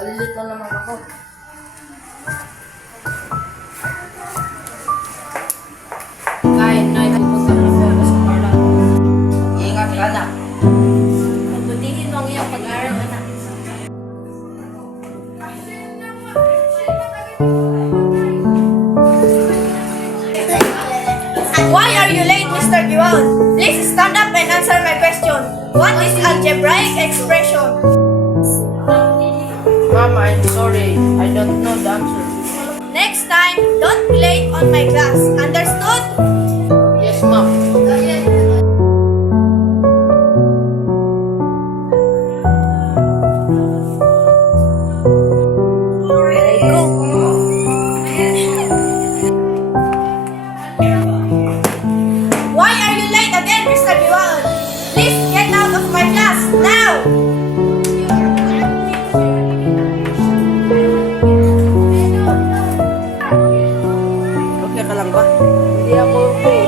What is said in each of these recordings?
Alilito naman ako. Kahit na ipupunta na ako sa Carla. Ingat ka na. Pagbutihin mo ang iyong pag-aaral, anak. Why are you late, Mr. Giwan? Please stand up and answer my question. What is algebraic expression? Mom, I'm sorry. I don't know the answer. Next time, don't be late on my class. Understood? Yes, ma'am. Why are you late again, Mr. Giwan? Please get out of my class now! Okay ka lang ba? Hindi ako okay.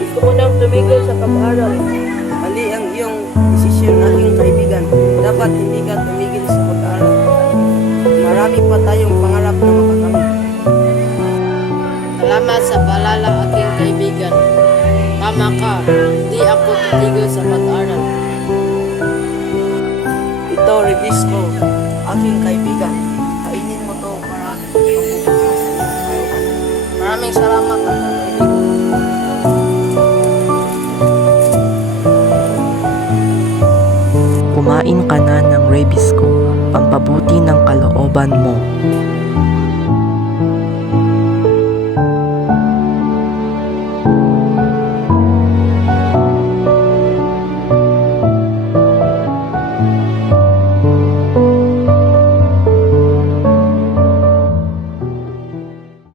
Gusto ko nang tumigil sa pag-aaral. Mali ang iyong desisyon, aking kaibigan. Dapat hindi ka tumigil sa pag-aaral. Marami pa tayong pangarap na makakamit. Salamat sa paalala, aking kaibigan. Tama ka. Hindi ako titigil sa pag-aaral. Ito, Rebisco, aking kaibigan. Kainin mo to para Maraming salamat, aking kaibigan. Kumain ka na ng Rebisco, pampabuti ng kalooban mo.